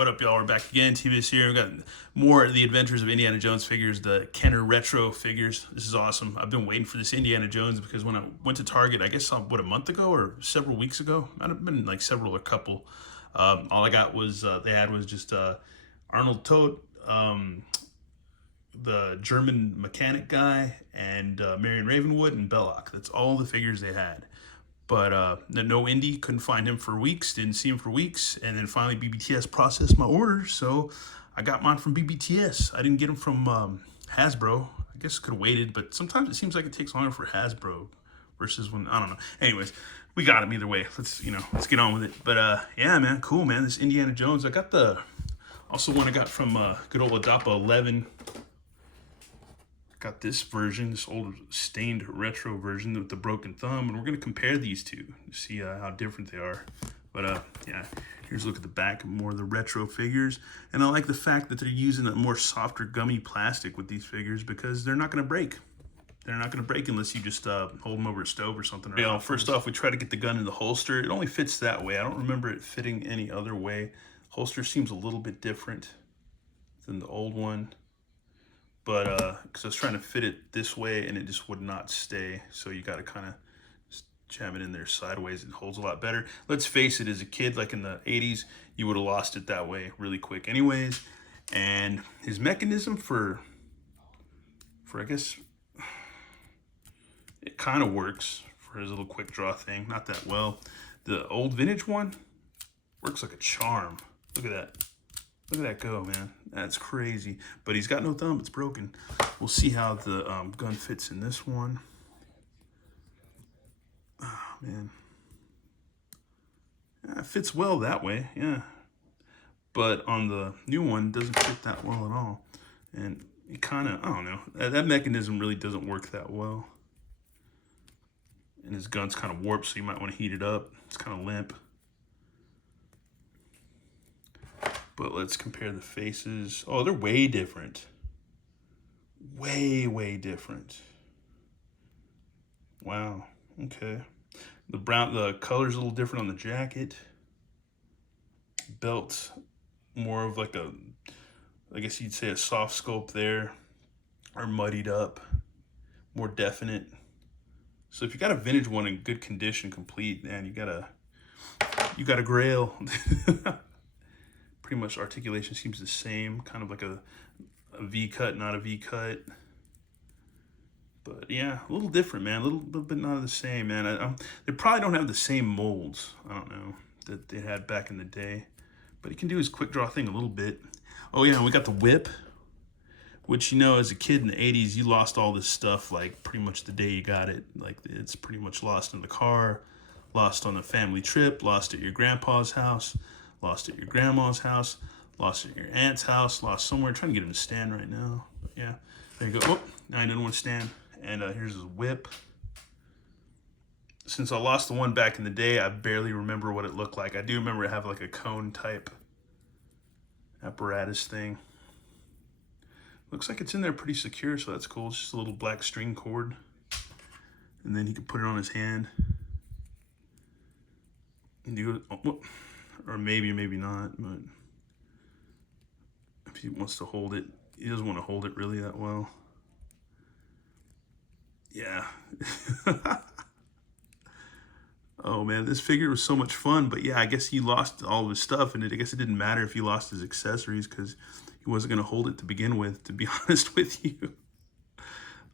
What up, y'all? We're back again. TBS here. We got more of the Adventures of Indiana Jones figures, the Kenner Retro figures. This is awesome. I've been waiting for this Indiana Jones because when I went to Target, I guess, a month ago or several weeks ago, might have been like several or couple. All I got was, they had was just Arnold Toth, the German mechanic guy, and Marion Ravenwood and Belloc. That's all the figures they had. But no Indy, couldn't find him for weeks, didn't see him for weeks, and then finally BBTS processed my order, so I got mine from BBTS. I didn't get them from Hasbro. I guess could have waited, but sometimes it seems like it takes longer for Hasbro versus when, I don't know. Anyways, we got him either way. Let's get on with it. But yeah, man, cool, man. This Indiana Jones. I got also one I got from good old Adapa 11. Got this version, this old stained retro version with the broken thumb, and we're going to compare these two to see how different they are. But yeah, here's a look at the back, more of the retro figures. And I like the fact that they're using a more softer gummy plastic with these figures because they're not going to break. They're not going to break unless you just hold them over a stove or something. You know, first off, we try to get the gun in the holster. It only fits that way. I don't remember it fitting any other way. Holster seems a little bit different than the old one. But because I was trying to fit it this way and it just would not stay, so you got to kind of jam it in there sideways. It holds a lot better. Let's face it, as a kid, like in the 80s, you would have lost it that way really quick anyways. And his mechanism for I guess, it kind of works for his little quick draw thing. Not that well. The old vintage one works like a charm. Look at that. Look at that go, man. That's crazy. But he's got no thumb. It's broken. We'll see how the gun fits in this one. Oh, man. Yeah, it fits well that way, yeah. But on the new one, it doesn't fit that well at all. And it kind of, I don't know. That mechanism really doesn't work that well. And his gun's kind of warped, so you might want to heat it up. It's kind of limp. But let's compare the faces. Oh, they're way different. Way different. Wow, okay. The color's a little different on the jacket. Belt, more of like a, I guess you'd say a soft sculpt there, or muddied up, more definite. So if you got a vintage one in good condition, complete, man, you got a grail. Pretty much articulation seems the same, kind of like a V cut, not a V cut. But yeah, a little different, man. A little bit not the same, man. They probably don't have the same molds, I don't know, that they had back in the day. But he can do his quick draw thing a little bit. Oh yeah, we got the whip, which, you know, as a kid in the 80s, you lost all this stuff like pretty much the day you got it. Like, it's pretty much lost in the car, lost on the family trip, lost at your grandpa's house, lost at your grandma's house, lost at your aunt's house, lost somewhere. I'm trying to get him to stand right now. But yeah, there you go. Oh, now he doesn't want to stand. And here's his whip. Since I lost the one back in the day, I barely remember what it looked like. I do remember it have like a cone type apparatus thing. Looks like it's in there pretty secure, so that's cool. It's just a little black string cord. And then he can put it on his hand. And do it. Oh, or maybe not, but if he wants to hold it, he doesn't want to hold it really that well. Yeah. Oh man, this figure was so much fun, but yeah, I guess he lost all of his stuff, and I guess it didn't matter if he lost his accessories because he wasn't going to hold it to begin with, to be honest with you.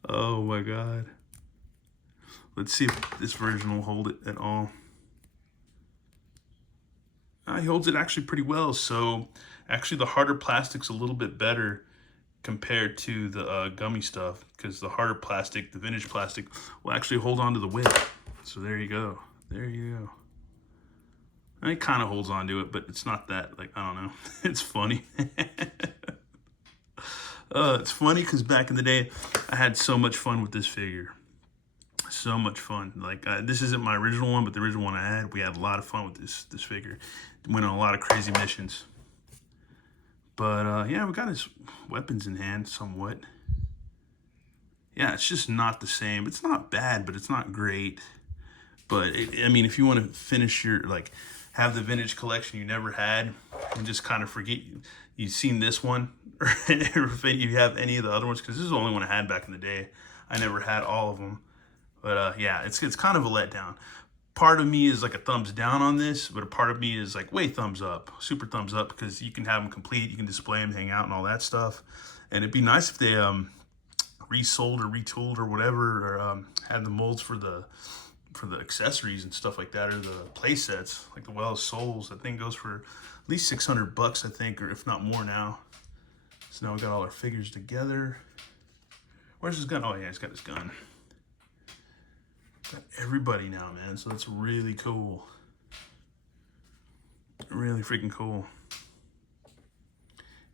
Oh my God. Let's see if this version will hold it at all. He holds it actually pretty well. So actually the harder plastic's a little bit better compared to the gummy stuff, because the harder plastic, the vintage plastic, will actually hold on to the whip. So there you go. There you go. And it kind of holds on to it, but it's not that, like, I don't know. It's funny. It's funny because back in the day, I had so much fun with this figure. So much fun. Like, this isn't my original one, but the original one I had, we had a lot of fun with this figure. Went on a lot of crazy missions. But yeah, we got his weapons in hand somewhat. Yeah, it's just not the same. It's not bad, but it's not great. But I mean, if you want to finish your, like, have the vintage collection you never had and just kind of forget you've seen this one or if you have any of the other ones, because this is the only one I had back in the day. I never had all of them. But yeah, it's kind of a letdown. Part of me is like a thumbs down on this, but a part of me is like way thumbs up, super thumbs up, because you can have them complete, you can display them, hang out, and all that stuff. And it'd be nice if they resold or retooled or whatever, or had the molds for the accessories and stuff like that, or the play sets, like the Wells Souls. That thing goes for at least $600, I think, or if not more now. So now we got all our figures together. Where's his gun? Oh yeah, he's got his gun. Got everybody now, man. So that's really cool. Really freaking cool.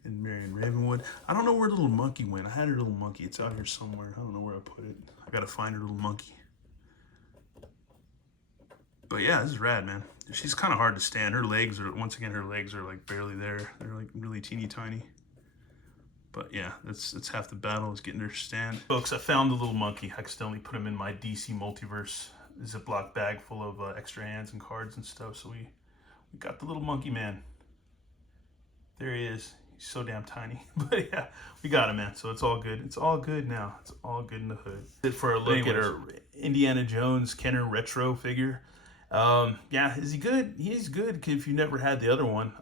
And Marion Ravenwood. I don't know where the little monkey went. I had her little monkey. It's out here somewhere. I don't know where I put it. I gotta find her little monkey. But yeah, this is rad, man. She's kind of hard to stand. Her legs are, once again, her legs are like barely there. They're like really teeny tiny. But yeah, that's half the battle, is getting her to stand. Folks, I found the little monkey. I accidentally put him in my DC Multiverse Ziploc bag full of extra hands and cards and stuff. So we got the little monkey, man. There he is. He's so damn tiny. But yeah, we got him, man. So it's all good. It's all good now. It's all good in the hood. For a look at our Indiana Jones Kenner retro figure. Yeah, is he good? He's good if you never had the other one.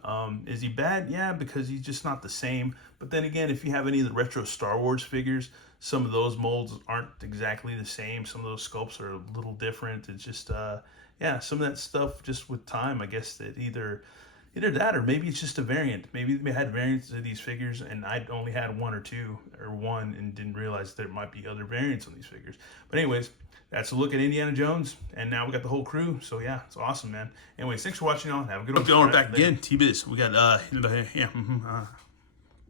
Is he bad? Yeah, because he's just not the same. But then again, if you have any of the retro Star Wars figures, some of those molds aren't exactly the same. Some of those sculpts are a little different. It's just, yeah, some of that stuff just with time, I guess that either that, or maybe it's just a variant. Maybe they had variants of these figures and I only had one or two, or one, and didn't realize there might be other variants on these figures. But anyways, that's a look at Indiana Jones, and now we got the whole crew. So yeah, it's awesome, man. Anyways, thanks for watching, y'all. Have a good one. We're back again. T-Biz. We got